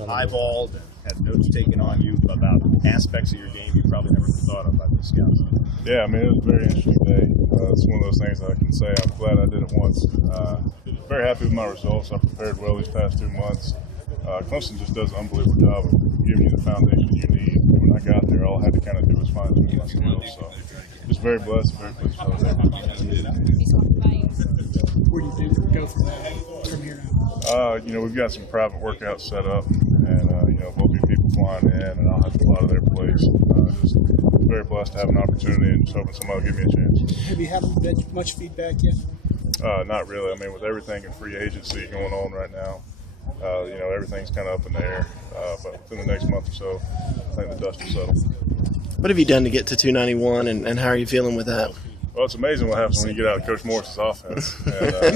eyeballed and had notes taken on you about aspects of your game you probably never thought of by the scouts? Yeah, I mean, it was a very interesting day. It's one of those things I can say I'm glad I did it once. Very happy with my results. I prepared well these past 2 months. Clemson just does an unbelievable job of giving you the foundation you need. When I got there, all I had to kind of do was fine-tune my skills. So just very blessed, very pleased with how Where do you think we go from here now? we've got some private workouts set up, and there'll be people flying in, and I'll have to fly to their place. Just very blessed to have an opportunity, and just hoping somebody will give me a chance. Have you had much feedback yet? Not really. I mean, with everything in free agency going on right now, everything's kind of up in the air. But within the next month or so, I think the dust will settle. What have you done to get to 291, and how are you feeling with that? Well, it's amazing what happens when you get out of Coach Morris's offense. And,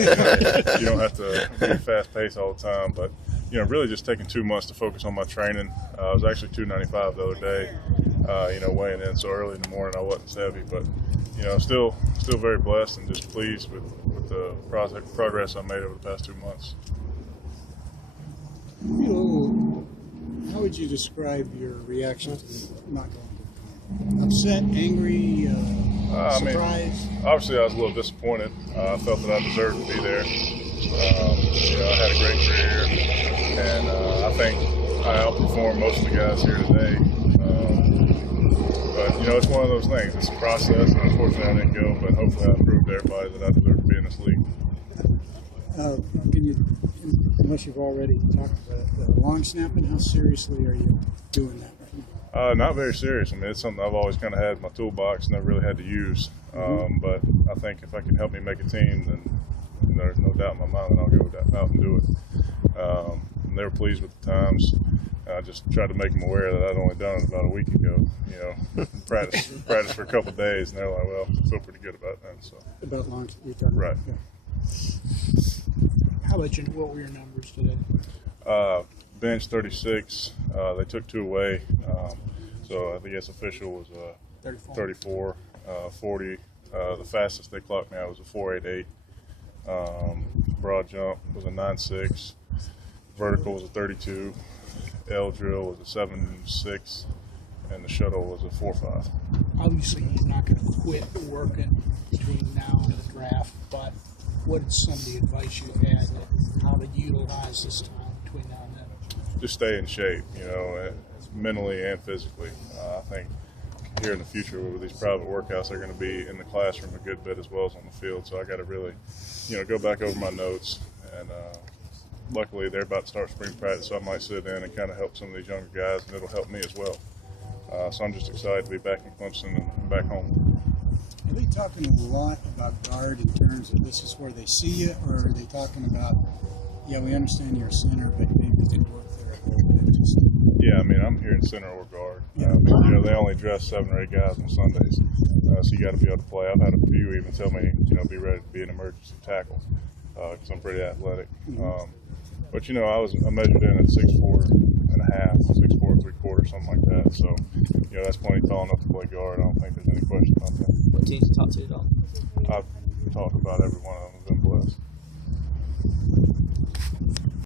you don't have to be fast paced all the time, but really just taking 2 months to focus on my training. I was actually 295 the other day, weighing in so early in the morning I wasn't heavy, but still very blessed and just pleased with the progress I made over the past 2 months. How would you describe your reaction to not going? Upset, angry, surprised? Obviously, I was a little disappointed. I felt that I deserved to be there. I had a great career, and I think I outperformed most of the guys here today. But it's one of those things. It's a process, and unfortunately, I didn't go. But hopefully, I proved to everybody that I deserve to be in this league. Can you, unless you've already talked about it, long snapping? How seriously are you doing that right now? Not very serious. I mean, it's something I've always kind of had in my toolbox, never really had to use. But I think if I can help me make a team, then there's no doubt in my mind that I'll go out and do it. And they were pleased with the times. I just tried to make them aware that I'd only done it about a week ago. Practice for a couple of days, and they're like, "Well, I feel pretty good about that." So about long, you're talking right. About, yeah. What were your numbers today? Bench 36. They took 2 away, so I guess official was 34. 40. The fastest they clocked me out was a 4.88. Broad jump was a 9.6. Vertical was a 32. L drill was a 7.6, and the shuttle was a 4.5. Obviously, you're not going to quit working between now and the draft, but what's some of the advice you've had how to utilize this time between now and then? Just stay in shape, mentally and physically. I think here in the future with these private workouts, they're going to be in the classroom a good bit as well as on the field. So I got to really, go back over my notes. And luckily, they're about to start spring practice, so I might sit in and kind of help some of these younger guys, and it'll help me as well. So I'm just excited to be back in Clemson and back home. Are they talking a lot about guard in terms of this is where they see you, or are they talking about, yeah, we understand you're a center, but maybe we can work there a little bit? Yeah, I mean, I'm here in center or guard. They only dress 7 or 8 guys on Sundays, so you got to be able to play. I've had a few even tell me, be ready to be an emergency tackle because I'm pretty athletic. But I measured in at 6'4 and a half, 6'4 3/4, something like that. So that's plenty tall enough to play guard. I don't think there's any question about that. What teams you talk to, Dalton? I've talked about every one of them. I've been blessed.